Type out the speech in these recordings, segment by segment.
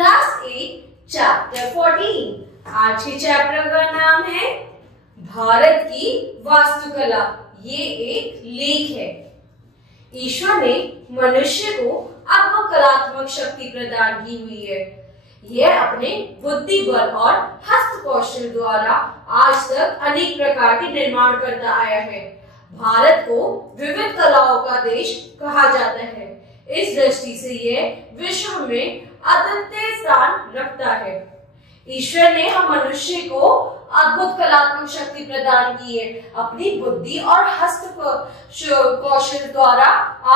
Class 8 chapter 14। आज के chapter का नाम है भारत की वास्तुकला। ये एक लेख है। ईश्वर ने मनुष्य को अद्भुत कलात्मक शक्ति प्रदान की हुई है। यह अपने बुद्धि बल और हस्त कौशल द्वारा आज तक अनेक प्रकार के निर्माण करता आया है। भारत को विविध कलाओं का देश कहा जाता है। इस दृष्टि से यह विश्व में अद्वितीय स्थान रखता है। ईश्वर ने हम मनुष्य को अद्भुत कलात्मक शक्ति प्रदान की है। अपनी बुद्धि और हस्त कौशल द्वारा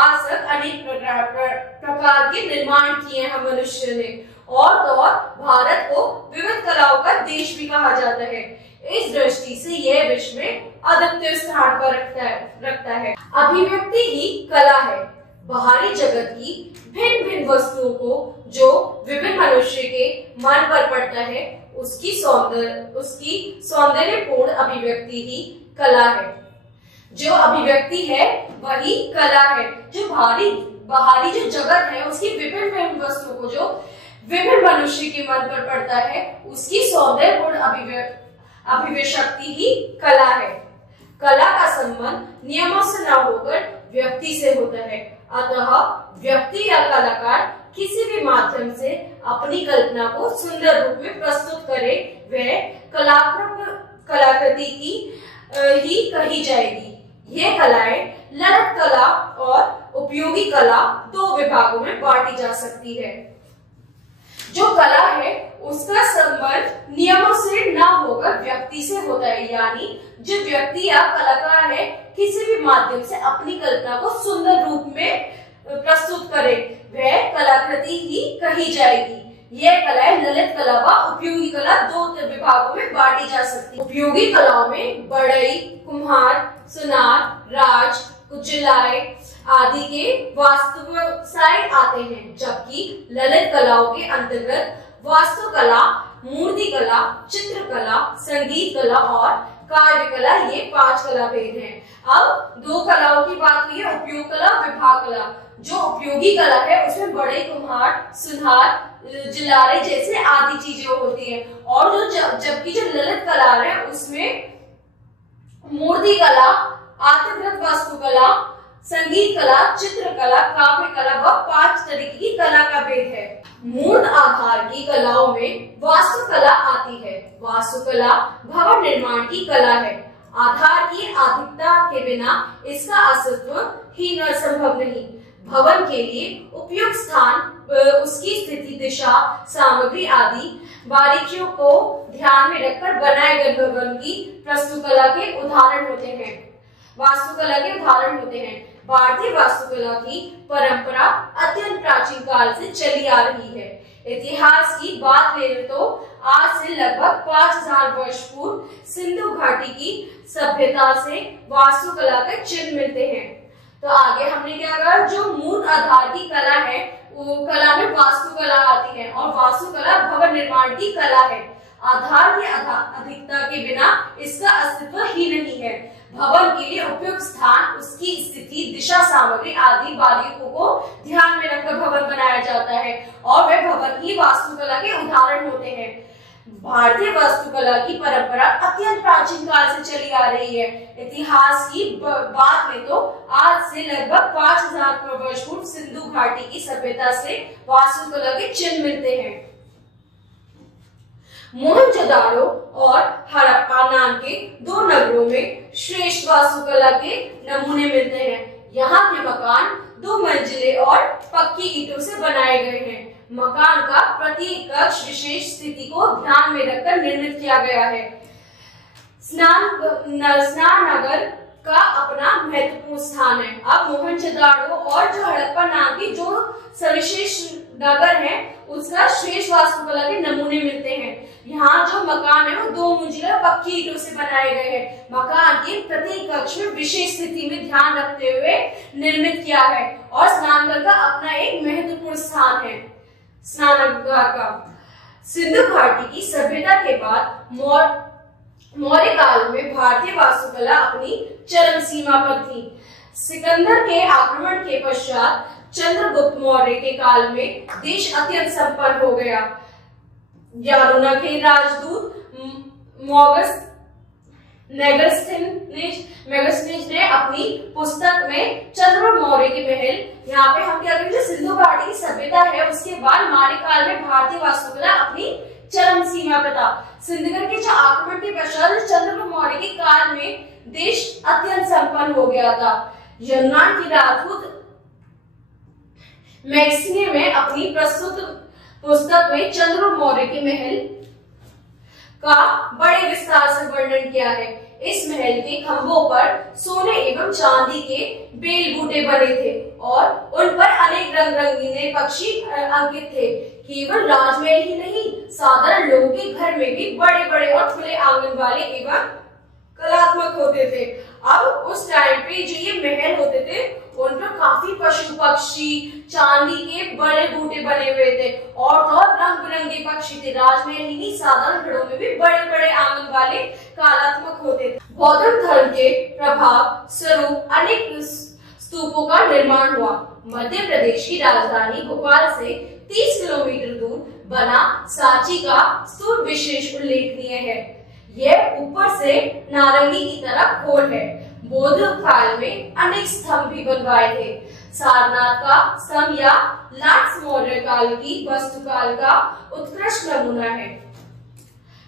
आज तक अनेक प्रकार के निर्माण किए हैं मनुष्य ने। और तो और भारत को विविध कलाओं का देश भी कहा जाता है। इस दृष्टि से यह विश्व में अद्वितीय स्थान पर रखता है। अभिव्यक्ति ही कला है। बाहरी जगत की भिन्न भिन्न वस्तुओं को जो विभिन्न मनुष्य के मन पर पड़ता है, उसकी सौंदर्यपूर्ण अभिव्यक्ति ही कला है। जो अभिव्यक्ति है वही कला है। जो बाहरी जो जगत है, उसकी विभिन्न भिन्न वस्तुओं को जो विभिन्न मनुष्य के मन पर पड़ता है, उसकी सौंदर्यपूर्ण अभिव्यक्ति ही कला है। कला का संबंध नियमों से न होकर व्यक्ति से होता है। अतः व्यक्ति या कलाकार किसी भी माध्यम से अपनी कल्पना को सुंदर रूप में प्रस्तुत करे, वह कलाकृति की ही कही जाएगी। ये कलाएं ललित कला और उपयोगी कला दो विभागों में बांटी जा सकती है। जो कला है उसका संबंध नियमों से न होकर व्यक्ति से होता है, यानी जो व्यक्ति या कलाकार है किसी भी माध्यम से अपनी कल्पना को सुंदर रूप में प्रस्तुत करे, वह कलाकृति ही कही जाएगी। यह कलाएं ललित कला व उपयोगी कला दो विभागों में बांटी जा सकती है। उपयोगी कलाओं में बढ़ई, कुम्हार, सुनार, राज, कुचलाई आदि के वास्तुव्यवसाय आते हैं, जबकि ललित कलाओं के अंतर्गत वास्तुकला, मूर्तिकला, चित्रकला, संगीत कला और कार्य कला, ये 5 कला भेद हैं। अब 2 कलाओं की बात हुई है, उपयोग कला, विभाग कला। जो उपयोगी कला है उसमें बड़े, कुम्हार, सुनार, जिलारे जैसे आदि चीजें होती है। और जबकि जो ललित कला है उसमें मूर्ति कला, आत्मकृत वास्तुकला, संगीत कला, चित्रकला, काव्य कला व 5 तरीके की कला का भेद है। मूर्त आधार की कलाओं में वास्तुकला आती है। वास्तुकला भवन निर्माण की कला है। आधार की अधिकता के बिना इसका अस्तित्व ही न संभव नहीं। भवन के लिए उपयुक्त स्थान, उसकी स्थिति, दिशा, सामग्री आदि बारीकियों को ध्यान में रखकर बनाए गए भवन की वास्तुकला के उदाहरण होते हैं। भारतीय वास्तुकला की परंपरा अत्यंत प्राचीन काल से चली आ रही है। इतिहास की बात ले तो आज से लगभग 5000 वर्ष पूर्व सिंधु घाटी की सभ्यता से वास्तुकला के चिन्ह मिलते हैं। तो आगे हमने क्या कहा, जो मूर्त आधार की कला है वो कला में वास्तुकला आती है, और वास्तुकला भवन निर्माण की कला है। आधार की अधिकता के बिना इसका अस्तित्व ही नहीं है। भवन के लिए उपयुक्त स्थान, उसकी स्थिति, दिशा, सामग्री आदि बारीकियों को ध्यान में रखकर भवन बनाया जाता है, और वे भवन ही वास्तुकला के उदाहरण होते हैं। भारतीय वास्तुकला की परंपरा अत्यंत प्राचीन काल से चली आ रही है। इतिहास की बात में तो आज से लगभग 5000 वर्ष पूर्व सिंधु घाटी की सभ्यता से वास्तुकला के चिन्ह मिलते हैं। मोहनजोदाड़ो और हड़प्पा नाम के 2 नगरों में श्रेष्ठ वास्तुकला के नमूने मिलते हैं। यहाँ के मकान 2 मंजिले और पक्की ईंटों से बनाए गए हैं। मकान का प्रत्येक कक्ष विशेष स्थिति को ध्यान में रखकर निर्मित किया गया है। स्नानघर का अपना महत्वपूर्ण स्थान है। अब मोहनजोदाड़ो और जो हड़प्पा नाम की जो सविशेष नगर है, उसका श्रेष्ठ वास्तुकला के नमूने मिलते हैं। यहाँ जो मकान है वो 2 मंजिला पक्की ईंटों से बनाए गए हैं। मकान के प्रत्येक कक्ष में विशेष स्थिति में ध्यान रखते हुए निर्मित किया है, और स्नानघर का अपना एक महत्वपूर्ण स्थान है। स्नानघर का सिंधु घाटी की सभ्यता के बाद मौर्य काल में भारतीय वास्तुकला अपनी चरम सीमा पर थी। सिकंदर के आक्रमण के पश्चात चंद्रगुप्त मौर्य के काल में देश अत्यंत संपन्न हो गया। यारुना के राजदूत मेगास्थनीज ने अपनी पुस्तक में चंद्रगुप्त मौर्य के महल, यहाँ पे हम क्या करेंगे, सिंधु घाटी की सभ्यता है उसके बाद मौर्य काल में भारतीय वास्तुकला अपनी चरम सीमा पर था। सिंधुगढ़ के जो आक्रमण के पश्चात चंद्रगुप्त मौर्य के काल में देश अत्यंत संपन्न हो गया था। यूनान की राजदूत मैक्सिने में अपनी प्रस्तुत पुस्तक में चंद्रगुप्त मौर्य के महल का बड़े विस्तार से वर्णन किया है। इस महल के खंभों पर सोने एवं चांदी के बेल बूटे बने थे और उन पर अनेक रंग रंगीने पक्षी अंकित थे। केवल राजमहल ही नहीं, साधारण लोगों के घर में भी बड़े बड़े और खुले आंगन वाले एवं कलात्मक होते थे। अब उस टाइम पे जो ये महल होते थे उन पर काफी पशु पक्षी, चांदी के बड़े बूटे बने हुए थे और तो रंग बिरंगे पक्षी थे। राजमहल ही नहीं, साधारण घरों में भी बड़े बड़े आंगन वाले कलात्मक होते थे। बौद्ध धर्म के प्रभाव स्वरूप अनेक स्तूपों का निर्माण हुआ। मध्य प्रदेश की राजधानी भोपाल से 30 किलोमीटर दूर बना सांची का स्तूप विशेष उल्लेखनीय है। यह ऊपर से नारंगी की तरह गोल है। बौद्ध काल में अनेक स्तंभ भी बनवाए थे। सारनाथ का स्तंभ या लाट मौर्य काल की वास्तुकाल का उत्कृष्ट नमूना है।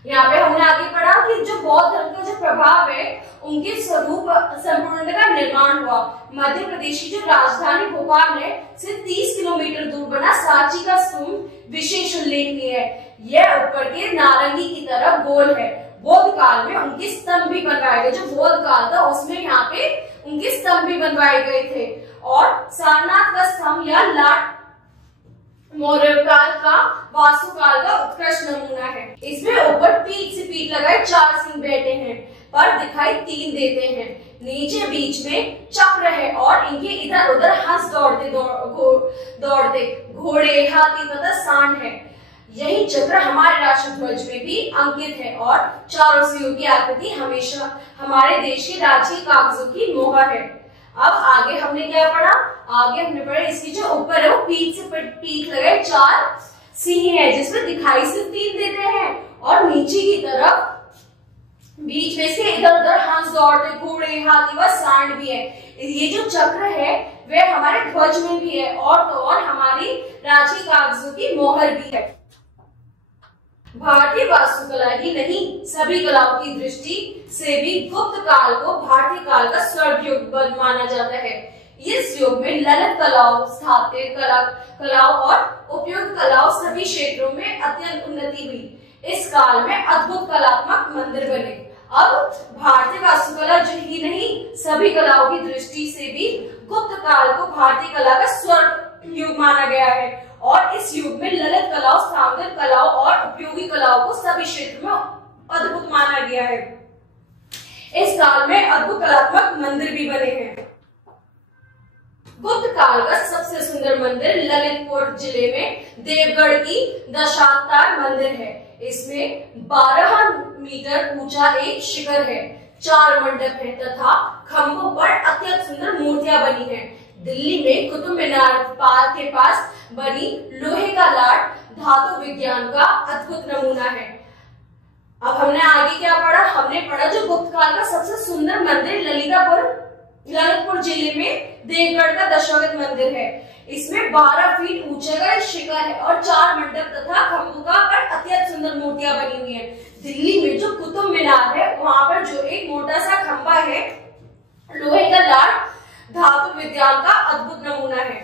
यहाँ पे हमने आगे पढ़ा कि जो बौद्ध धर्म का जो प्रभाव है उनके स्वरूप संपूर्ण का निर्माण हुआ। मध्य प्रदेश की जो राजधानी भोपाल है से 30 किलोमीटर दूर बना सांची का स्तूप विशेष उल्लेखनीय है। यह ऊपर के नारंगी की तरह गोल है। बौद्ध काल में उनके स्तंभ भी बनवाए गए। जो बौद्ध काल था उसमें यहाँ पे उनके स्तंभ भी बनवाए गए थे। और सारनाथ का स्तंभ या लाट मौर्य काल का वास्तुकाल का उत्कृष्ट नमूना है। इसमें ऊपर पीठ से पीठ लगाए 4 सिंह बैठे हैं पर दिखाई 3 देते हैं। नीचे बीच में चक्र है और इनके इधर उधर हंस दौड़ते घोड़े, हाथी तथा सांड है। यही चक्र हमारे राष्ट्रध्वज में भी अंकित है और चारों सिरों की आकृति हमेशा हमारे देश के राज्य कागजों की मोहर है। अब आगे हमने क्या पढ़ा? आगे हमने पढ़ा इसकी जो ऊपर है वो पीठ से पीठ लगाए 4 सिंह है जिसमें दिखाई से 3 देते हैं और नीचे की तरफ बीच में से इधर उधर हंस दौड़ते घोड़े, हाथी व सांड भी है। ये जो चक्र है वह हमारे ध्वज में भी है और तो और हमारी राज्य कागजों की मोहर भी है। भारतीय वास्तुकला ही नहीं, सभी कलाओं की दृष्टि से भी गुप्त काल को भारतीय काल का स्वर्ण युग माना जाता है। इस युग में ललित कलाओं, स्थापत्य कलाओं और उपयुक्त कलाओं सभी क्षेत्रों में अत्यंत उन्नति हुई। इस काल में अद्भुत कलात्मक मंदिर बने। अब भारतीय वास्तुकला जो ही नहीं, सभी कलाओं की दृष्टि से भी गुप्त काल को भारतीय कला का स्वर्ण युग माना गया है और इस युग में ललित कलाओं, स्थापत्य कलाओं और उपयोगी कलाओं को सभी क्षेत्र में अद्भुत माना गया है। इस काल में अद्भुत कलात्मक मंदिर भी बने हैं। गुप्त काल का सबसे सुंदर मंदिर ललितपुर जिले में देवगढ़ की दशावतार मंदिर है। इसमें 12 मीटर ऊंचा एक शिखर है, 4 मंडप है तथा खंभों पर अत्यंत सुंदर मूर्तियां बनी हैं। दिल्ली में कुतुब मीनार पार्क के पास बनी लोहे का लाट धातु विज्ञान का अद्भुत नमूना है। अब हमने आगे क्या पढ़ा? हमने पढ़ा जो गुप्त काल का सबसे सुंदर मंदिर ललितपुर जिले में देवगढ़ का दशावतार मंदिर है। इसमें 12 फीट ऊंचे का शिखर है और 4 मंडप तथा खंभों पर अत्यंत सुंदर मूर्तियां बनी हुई है। दिल्ली में जो कुतुब मीनार है वहां पर जो एक मोटा सा खंभा है, लोहे का लाट धातु विज्ञान का अद्भुत नमूना है।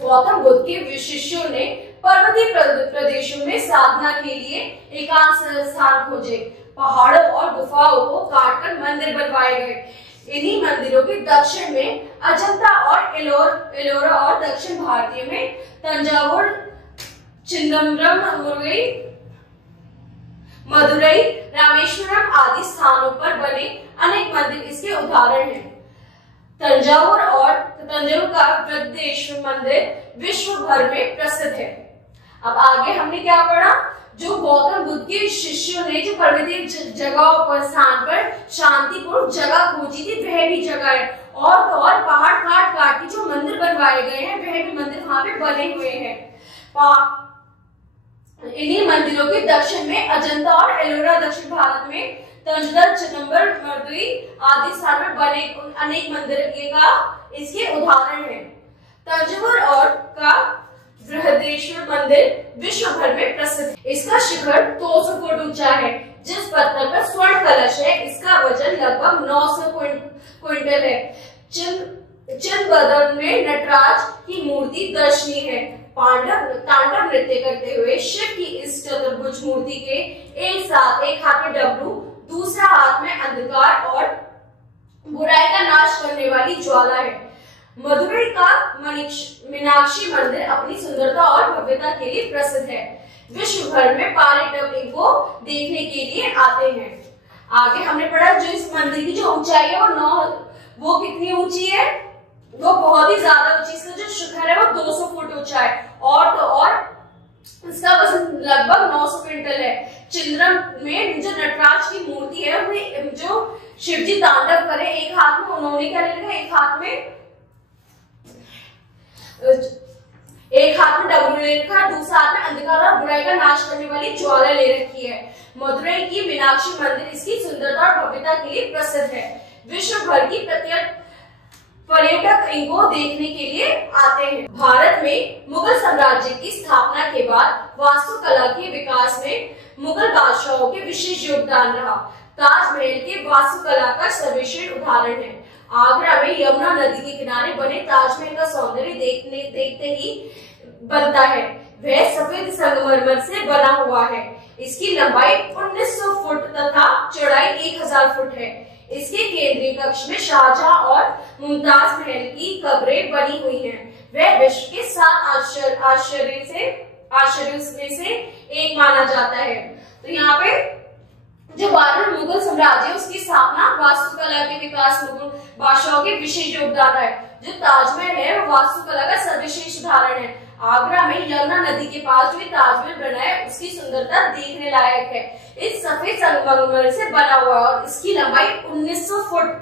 गौतम बुद्ध के शिष्यों ने पर्वतीय प्रदेशों में साधना के लिए एकांत स्थान खोजे। पहाड़ों और गुफाओं को काटकर मंदिर बनवाए गए। इन्हीं मंदिरों के दक्षिण में अजंता और एलोरा और दक्षिण भारतीय में तंजावुर, चिदम्बरम, मदुरई, रामेश्वरम आदि स्थानों पर बने अनेक मंदिर इसके उदाहरण हैं। तंजावुर का बृहदेश्वर मंदिर विश्व भर में प्रसिद्ध है। अब आगे हमने क्या पढ़ा? जो गौतम बुद्ध के शिष्यों ने जो पर्वतीय जगहों पर स्थान पर शांतिपूर्ण जगह खोजी थी वह भी जगह है और तो और पहाड़ काट काट के जो मंदिर बनवाए गए हैं वह भी मंदिर वहां पे बने हुए हैं। इन्हीं मंदिरों के दक्षिण में अजंता और एलोरा, दक्षिण भारत में तंजौर, चिदंबर, मर्दुई आदि स्थान पर बने अनेक मंदिर का इसके उदाहरण हैं। तंजौर और का बृहदेश्वर मंदिर विश्व भर में प्रसिद्ध है। इसका शिखर 200 फुट ऊंचा है। जिस पत्थर पर स्वर्ण कलश है इसका वजन लगभग 900 क्विंटल है। चिदंबरम में नटराज की मूर्ति दर्शनीय है। पांडव तांडव नृत्य करते हुए शिव की इस चतुर्भुज मूर्ति के एक हाथ में डमरू, दूसरा हाथ में अंधकार और बुराई का नाश करने वाली ज्वाला है। मदुरई का मीनाक्षी मंदिर अपनी सुंदरता और भव्यता के लिए प्रसिद्ध है। विश्व भर में पर्यटक इनको देखने के लिए आते हैं। आगे हमने पढ़ा जो इस मंदिर की जो ऊंचाई है वो कितनी ऊंची है, वो बहुत ही ज्यादा ऊंची। इसका जो शिखर है वो 200 फुट ऊंचा है और तो और इसका वजन लगभग 900 क्विंटल है। चिदंबरम में जो नटराज की मूर्ति है उसमें जो शिवजी तांडव करे, एक हाथ में उन्होंने क्या ले रखा है, एक हाथ में डमरू ले रखा है, दूसरा हाथ में अंधकार और बुराई का नाश करने वाली ज्वाला ले रखी है। मदुरई की मीनाक्षी मंदिर इसकी सुंदरता और भव्यता के लिए प्रसिद्ध है। विश्व भर की पर्यटक इनको देखने के लिए आते हैं। भारत में मुगल साम्राज्य की स्थापना के बाद वास्तुकला के विकास में मुगल बादशाहों के विशेष योगदान रहा। ताजमहल के वास्तुकला का सर्वश्रेष्ठ उदाहरण है। आगरा में यमुना नदी के किनारे बने ताजमहल का सौंदर्य देखते ही बनता है। वह सफेद संगमरमर से बना हुआ है। इसकी लंबाई 1900 फुट तथा चौड़ाई 1000 फुट है। इसके केंद्रीय कक्ष में शाहजहां और मुमताज महल की कब्रें बनी हुई हैं। वह विश्व के 7 आश्चर्यों में से एक माना जाता है। तो यहाँ पे जो भारत मुगल साम्राज्य है उसकी स्थापना वास्तुकला के विकास मुगल बादशाहों के विशेष योगदान है। जो ताजमहल है वो वास्तुकला का सर्वश्रेष्ठ उदाहरण है। आगरा में यमुना नदी के पास जो ताजमहल बना है उसकी सुंदरता देखने लायक है। इस सफेद संगमरमर से बना हुआ और इसकी लंबाई 1900 फुट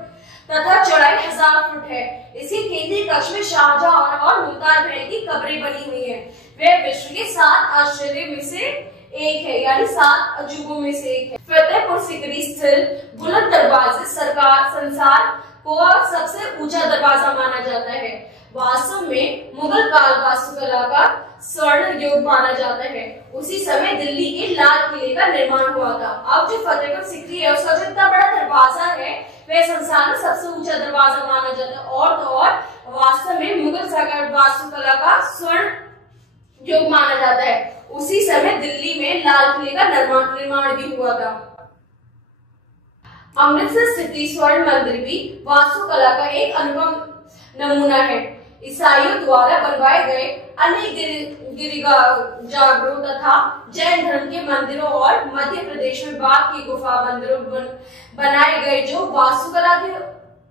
तथा चौड़ाई 1000 फुट है। इसके केंद्रीय कक्ष में शाहजहां और मुमताज महल की कब्रें बनी हुई हैं। वह विश्व के 7 आश्चर्य में से एक है, यानी 7 अजूबों में से एक है। फतेहपुर सीकरी स्थित बुलंद दरवाजे संसार को सबसे ऊंचा दरवाजा माना जाता है। वास्तव में मुगल काल वास्तुकला का स्वर्ण युग माना जाता है। उसी समय दिल्ली के लाल किले का निर्माण हुआ था। अब जो फतेहपुर सीकरी है उसका जो इतना बड़ा दरवाजा है वह संसार में सबसे ऊंचा दरवाजा माना जाता है। और तो और वास्तव में मुगल वास्तुकला का स्वर्ण युग माना जाता है। उसी समय दिल्ली में लाल किले का निर्माण भी हुआ था। अमृतसर स्थित स्वर्ण मंदिर भी वास्तुकला का एक अनुपम नमूना है। ईसाइयों द्वारा बनवाए गए अनेक गिरिजाघरों तथा जैन धर्म के मंदिरों और मध्य प्रदेश में बाघ की गुफा मंदिरों बनाए गए जो वास्तुकला के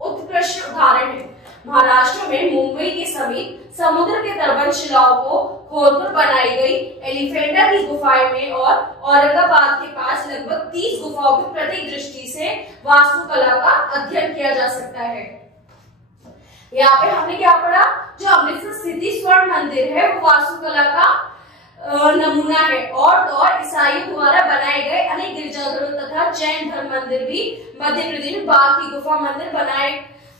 उत्कृष्ट उदाहरण है। महाराष्ट्र में मुंबई के समीप समुद्र के तटबंध शिलाओं को खोदकर बनाई गई एलिफेंटा की गुफाएं में और औरंगाबाद के पास लगभग 30 गुफाओं की प्रत्येक दृष्टि से वास्तुकला का अध्ययन किया जा सकता है। यहाँ पे हमने क्या पढ़ा, जो अमृतसर स्थित स्वर्ण मंदिर है वो वास्तुकला का नमूना है। और ईसाइयों द्वारा बनाए गए अनेक गिरजाघरों तथा जैन धर्म मंदिर भी मध्य प्रदेश में बाघ की गुफा मंदिर बनाए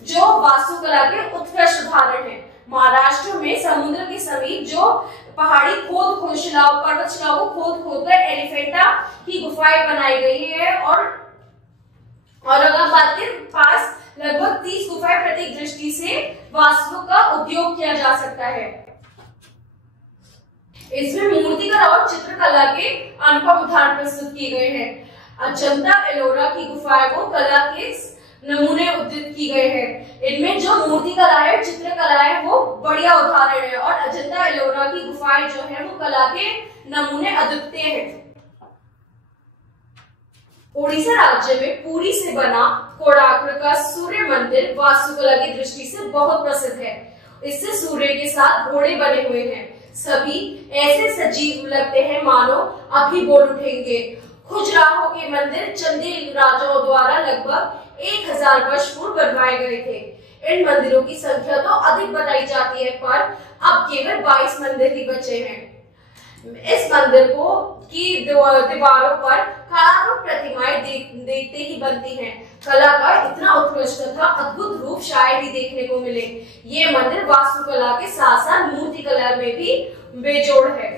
जो वास्तुकला के उत्कृष्ट उदाहरण है। महाराष्ट्र में समुद्र के समीप जो पहाड़ी पर्वत शिलाओं को खोद कर एलिफेंटा की गुफाएं बनाई गई है और औरंगाबाद के पास लगभग 30 गुफाएं प्रत्येक दृष्टि से वास्तु का उपयोग किया जा सकता है। इसमें मूर्तिकला और चित्रकला के अनुपम उदाहरण प्रस्तुत किए गए हैं। अजंता एलोरा की गुफाएं को कला के नमूने उद्धृत की गए हैं। इनमें जो मूर्तिकला है, चित्रकला है वो बढ़िया उदाहरण है और अजंता एलोरा की गुफाएं जो है वो कला के नमूने अद्वितीय हैं। ओडिशा राज्य में पुरी से बना कोणार्क का सूर्य मंदिर वास्तुकला की दृष्टि से बहुत प्रसिद्ध है। इससे सूर्य के साथ घोड़े बने हुए हैं। सभी ऐसे सजीव लगते हैं मानो अभी बोल उठेंगे। खुजराहो के मंदिर चंदेल राजाओं द्वारा लगभग 1000 वर्ष पूर्व बनवाए गए थे। इन मंदिरों की संख्या तो अधिक बताई जाती है, पर अब केवल 22 मंदिर ही बचे हैं। इस मंदिर को की दीवारों पर कलात्मक प्रतिमाएं देखते ही बनती हैं। कला का इतना उत्कृष्ट तथा अद्भुत रूप शायद ही देखने को मिले। ये मंदिर वास्तुकला के साथ साथ मूर्ति कला में भी बेजोड़ है।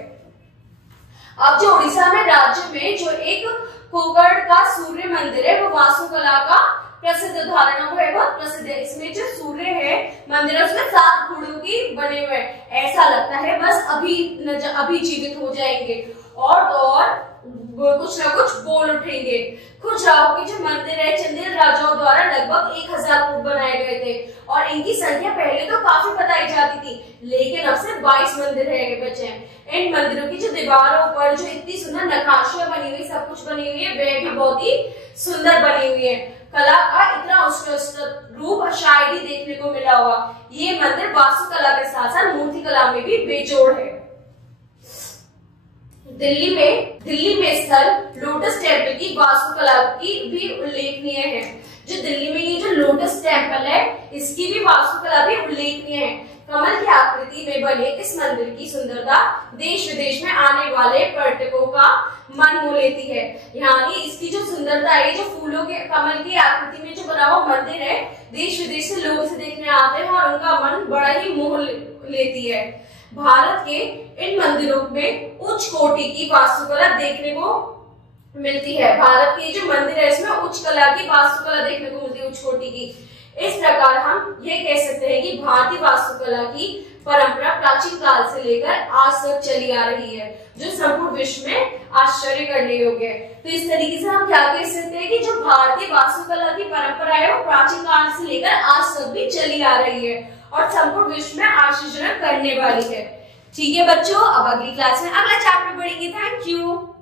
अब जो उड़ीसा में राज्य में जो एक कोगढ़ का सूर्य मंदिर है, वो वास्तुकला का प्रसिद्ध उदाहरण है, बहुत प्रसिद्ध है। इसमें जो सूर्य है मंदिर है, उसमें 7 घोड़ों की बने हुए हैं। ऐसा लगता है बस अभी जीवित हो जाएंगे और तो और कुछ ना कुछ बोल उठेंगे। खुजराहो के जो मंदिर है चंदेल राजाओं द्वारा लगभग 1000 फुट बनाए गए थे और इनकी संख्या पहले तो काफी बताई जाती थी, लेकिन अब सिर्फ 22 मंदिर रह बचे हैं। इन मंदिरों की जो दीवारों पर जो इतनी सुंदर नक्काशियां बनी हुई, सब कुछ बनी हुई है, वह भी बहुत ही सुंदर बनी हुई है। कला का इतना उत्कृष्ट रूप शायद ही देखने को मिला हुआ। ये मंदिर वास्तुकला के साथ साथ मूर्ति कला में भी बेजोड़ है। दिल्ली में स्थल लोटस टेम्पल की वास्तुकला की भी उल्लेखनीय है। जो दिल्ली में ये जो लोटस टेम्पल है, इसकी भी वास्तुकला भी उल्लेखनीय है। कमल की आकृति में बने इस मंदिर की सुंदरता देश विदेश में आने वाले पर्यटकों का मन मोह लेती है। यहाँ की इसकी जो सुंदरता है, जो फूलों के कमल की आकृति में जो बना हुआ मंदिर है, देश विदेश से लोग इसे देखने आते हैं और उनका मन बड़ा ही मोह लेती है। भारत के इन मंदिरों में उच्च कोटि की वास्तुकला देखने को मिलती है। भारत के जो मंदिर है इसमें उच्च कला की वास्तुकला देखने को मिलती है, उच्च कोटि की। इस प्रकार हम ये कह सकते हैं कि भारतीय वास्तुकला की परंपरा प्राचीन काल से लेकर आज तक चली आ रही है, जो संपूर्ण विश्व में आश्चर्य करने योग्य है। तो इस तरीके से हम क्या कह सकते हैं कि जो भारतीय वास्तुकला की परंपरा है वो प्राचीन काल से लेकर आज तक भी चली आ रही है और संपूर्ण विश्व में आश्चर्य करने वाली है। ठीक है बच्चों, अब अगली क्लास में अगला चैप्टर पढ़ेंगे। Thank you.